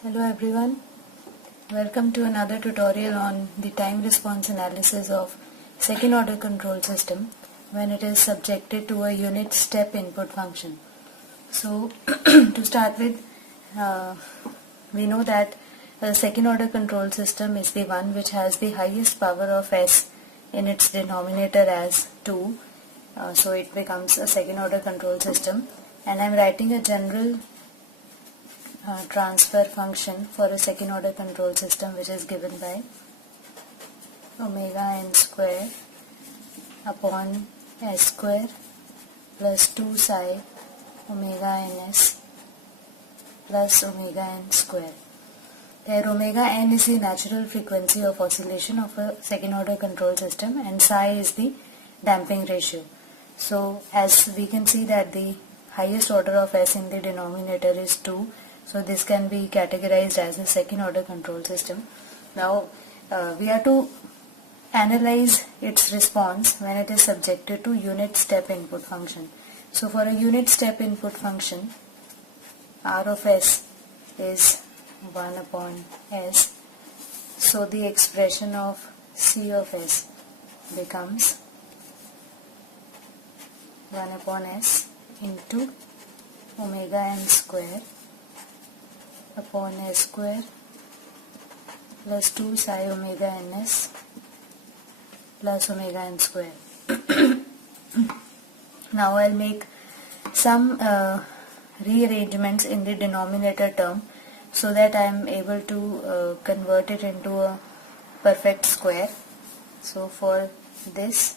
Hello everyone, welcome to another tutorial on the time response analysis of second order control system when it is subjected to a unit step input function. So to start with, we know that a second order control system is the one which has the highest power of s in its denominator as 2, so it becomes a second order control system, and I am writing a general transfer function for a second order control system which is given by omega n square upon s square plus 2 psi omega ns plus omega n square. There omega n is the natural frequency of oscillation of a second order control system and psi is the damping ratio. So as we can see that the highest order of s in the denominator is 2, so this can be categorized as a second order control system. Now we are to analyze its response when it is subjected to unit step input function. So for a unit step input function, R of s is 1 upon s, so the expression of C of s becomes 1 upon s into omega n square upon s square plus 2 psi omega ns plus omega n square. Now I'll make some rearrangements in the denominator term so that I am able to convert it into a perfect square. So for this,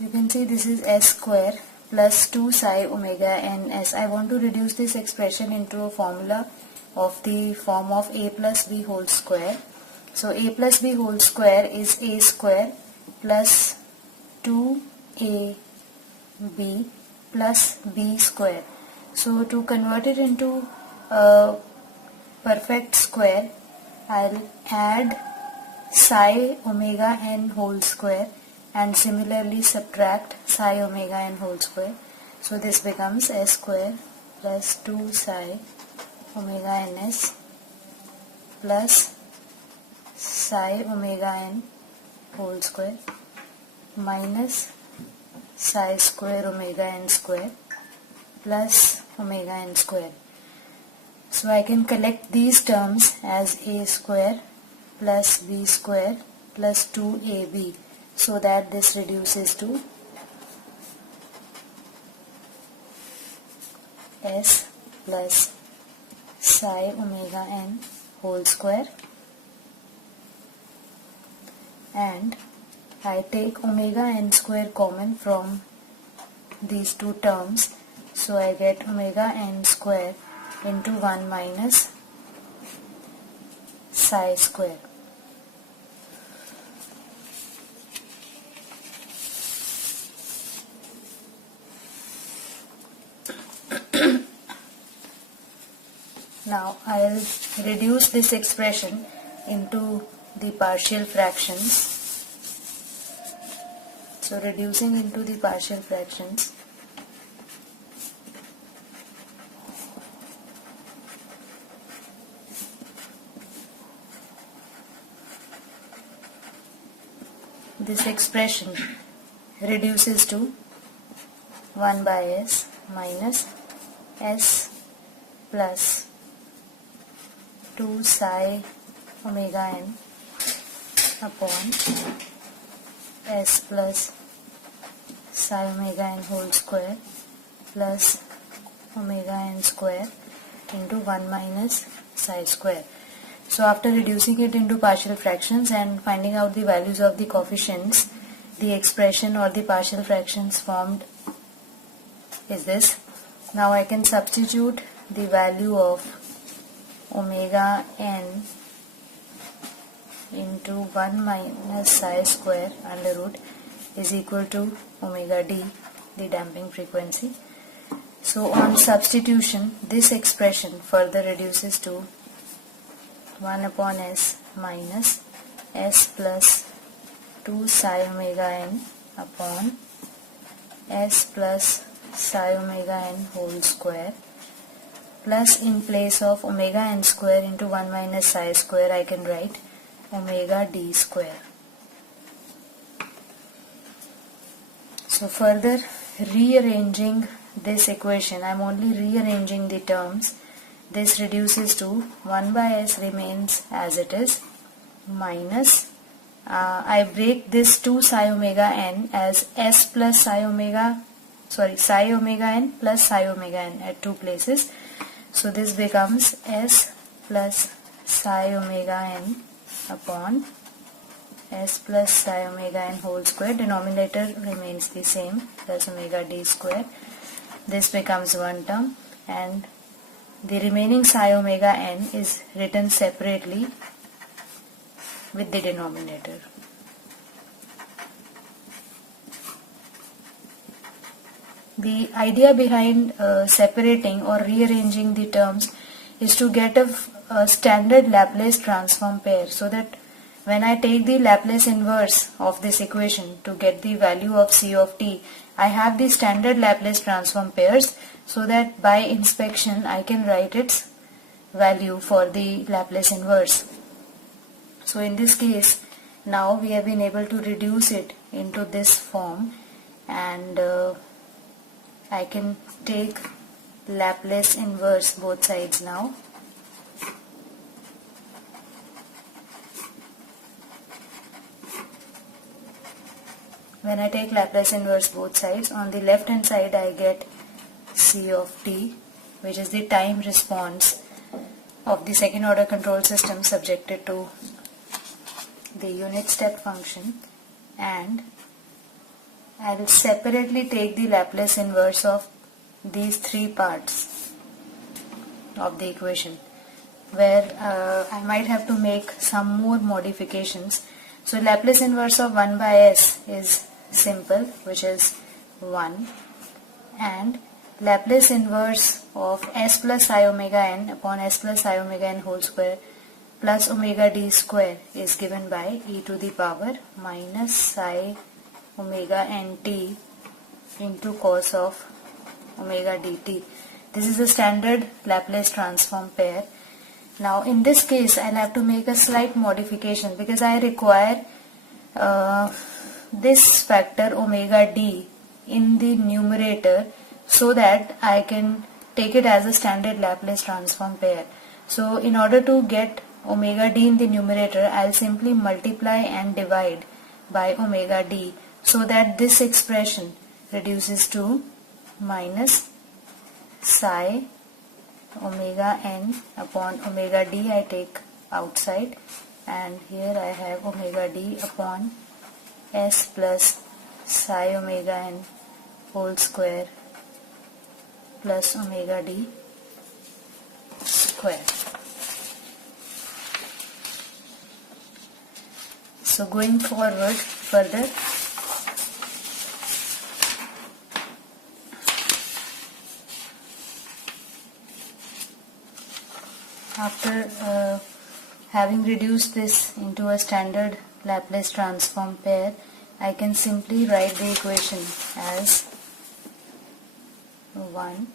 you can see this is s square plus 2 psi omega ns. I want to reduce this expression into a formula of the form of a plus b whole square. So a plus b whole square is a square plus 2ab plus b square. So to convert it into a perfect square, I'll add psi omega n whole square and similarly subtract psi omega n whole square. So this becomes s square plus 2 psi omega ns plus psi omega n whole square minus psi square omega n square plus omega n square. So I can collect these terms as a square plus b square plus 2ab, so that this reduces to s plus psi omega n whole square, and I take omega n square common from these two terms, so I get omega n square into 1 minus psi square. Now I'll reduce this expression into the partial fractions. So reducing into the partial fractions, this expression reduces to 1 by s minus s plus 2 psi omega n upon s plus psi omega n whole square plus omega n square into 1 minus psi square. So after reducing it into partial fractions and finding out the values of the coefficients, the expression or the partial fractions formed is this. Now I can substitute the value of omega n into 1 minus psi square under root is equal to omega d, the damping frequency. So on substitution, this expression further reduces to 1 upon s minus s plus 2 psi omega n upon s plus psi omega n whole square, plus in place of omega n square into 1 minus psi square I can write omega d square. So further rearranging this equation, I am only rearranging the terms. This reduces to 1 by s remains as it is, minus I break this 2 psi omega n as s plus psi omega n plus psi omega n at two places. So this becomes s plus psi omega n upon s plus psi omega n whole square. Denominator remains the same, plus omega d square. This becomes one term, and the remaining psi omega n is written separately with the denominator. The idea behind separating or rearranging the terms is to get a standard Laplace transform pair, so that when I take the Laplace inverse of this equation to get the value of c of t, I have the standard Laplace transform pairs, so that by inspection I can write its value for the Laplace inverse. So in this case, now we have been able to reduce it into this form, and I can take Laplace inverse both sides now. When I take Laplace inverse both sides, on the left hand side I get c of t, which is the time response of the second order control system subjected to the unit step function, and I will separately take the Laplace inverse of these three parts of the equation, where I might have to make some more modifications. So Laplace inverse of 1 by s is simple, which is 1, and Laplace inverse of s plus psi omega n upon s plus psi omega n whole square plus omega d square is given by e to the power minus psi omega nt into cos of omega dt. This is a standard Laplace transform pair. Now in this case I'll have to make a slight modification, because I require this factor omega d in the numerator, so that I can take it as a standard Laplace transform pair. So in order to get omega d in the numerator, I'll simply multiply and divide by omega d, so that this expression reduces to minus psi omega n upon omega d I take outside, and here I have omega d upon s plus psi omega n whole square plus omega d square. So going forward further, after having reduced this into a standard Laplace transform pair, I can simply write the equation as 1,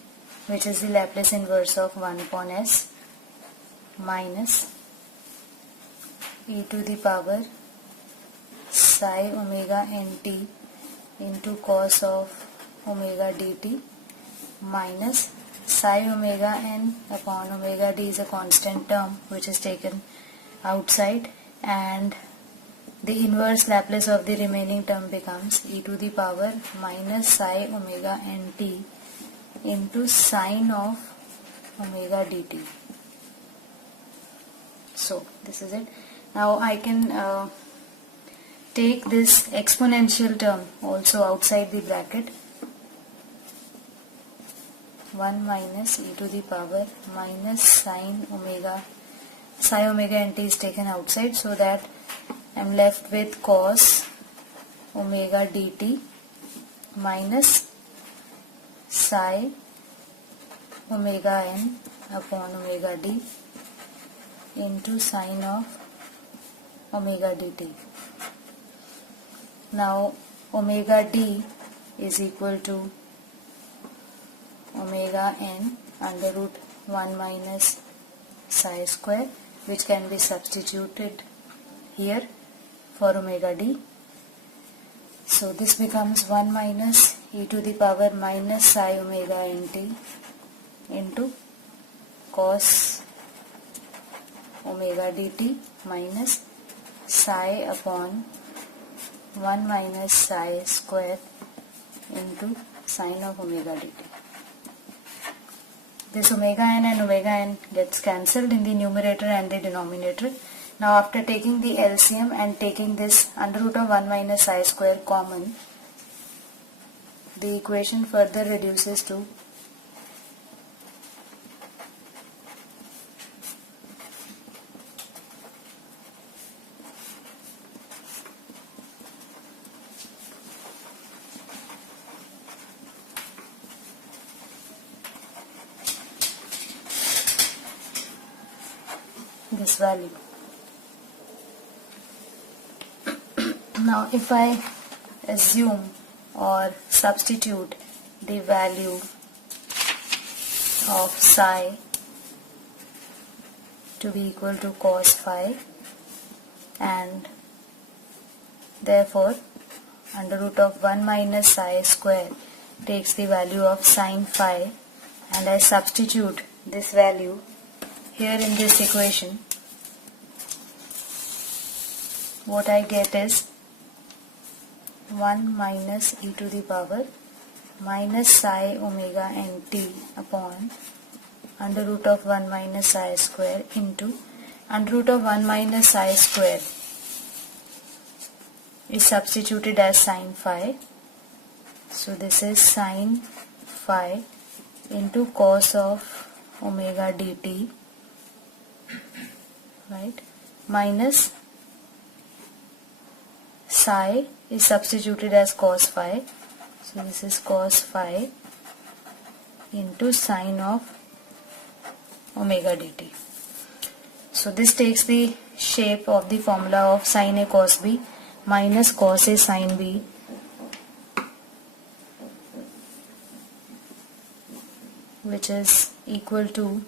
which is the Laplace inverse of 1 upon s, minus e to the power psi omega nt into cos of omega dt, minus psi omega n upon omega d is a constant term which is taken outside, and the inverse Laplace of the remaining term becomes e to the power minus psi omega nt into sine of omega dt. So this is it. Now I can take this exponential term also outside the bracket. 1 minus e to the power minus sine omega, psi omega nt is taken outside, so that I am left with cos omega dt minus psi omega n upon omega d into sine of omega dt. Now omega d is equal to omega n under root 1 minus psi square, which can be substituted here for omega d. So this becomes 1 minus e to the power minus psi omega nt into cos omega dt minus psi upon 1 minus psi square into sine of omega dt. This omega n and omega n gets cancelled in the numerator and the denominator. Now after taking the LCM and taking this under root of 1 minus psi square common, the equation further reduces to this value. Now if I assume or substitute the value of psi to be equal to cos phi, and therefore under root of 1 minus psi square takes the value of sine phi, and I substitute this value here in this equation, what I get is 1 minus e to the power minus psi omega nt upon under root of 1 minus psi square into under root of 1 minus psi square is substituted as sine phi. So this is sine phi into cos of omega dt, right, minus psi is substituted as cos phi. So this is cos phi into sine of omega dt. So this takes the shape of the formula of sin A cos B minus cos A sin B which is equal to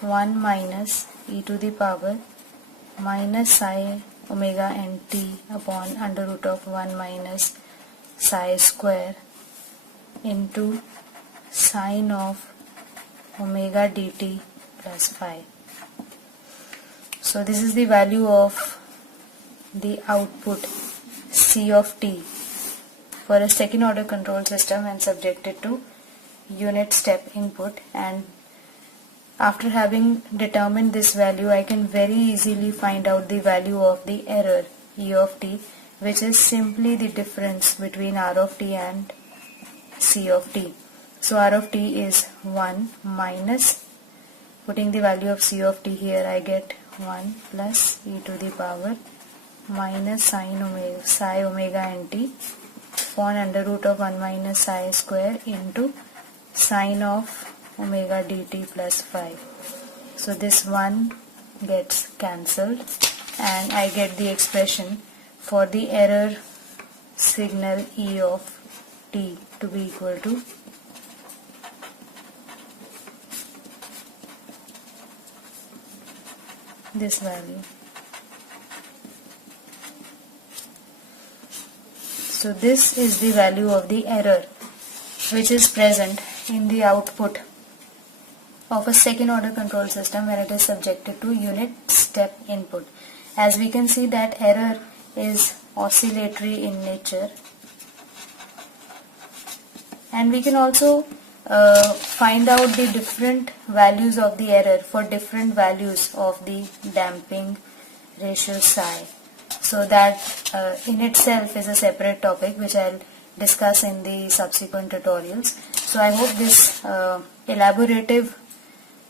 1 minus e to the power minus psi omega nt upon under root of 1 minus psi square into sine of omega dt plus phi. So this is the value of the output C of t for a second order control system and subjected to unit step input, and after having determined this value I can very easily find out the value of the error E of t, which is simply the difference between R of t and C of t. So R of t is 1 minus, putting the value of C of t here, I get 1 plus e to the power minus psi omega nt upon under root of 1 minus psi square into sine of omega dt plus phi. So this 1 gets cancelled and I get the expression for the error signal E of t to be equal to this value. So this is the value of the error which is present in the output of a second order control system when it is subjected to unit step input. As we can see that error is oscillatory in nature, and we can also find out the different values of the error for different values of the damping ratio psi. So that in itself is a separate topic which I'll discuss in the subsequent tutorials. So I hope this elaborative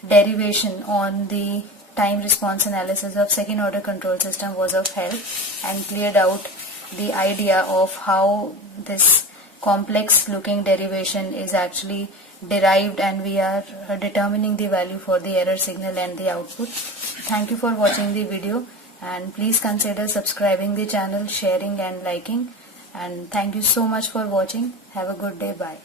derivation on the time response analysis of second order control system was of help and cleared out the idea of how this complex looking derivation is actually derived, and we are determining the value for the error signal and the output. Thank you for watching the video, and please consider subscribing the channel, sharing and liking, and thank you so much for watching. Have a good day. Bye.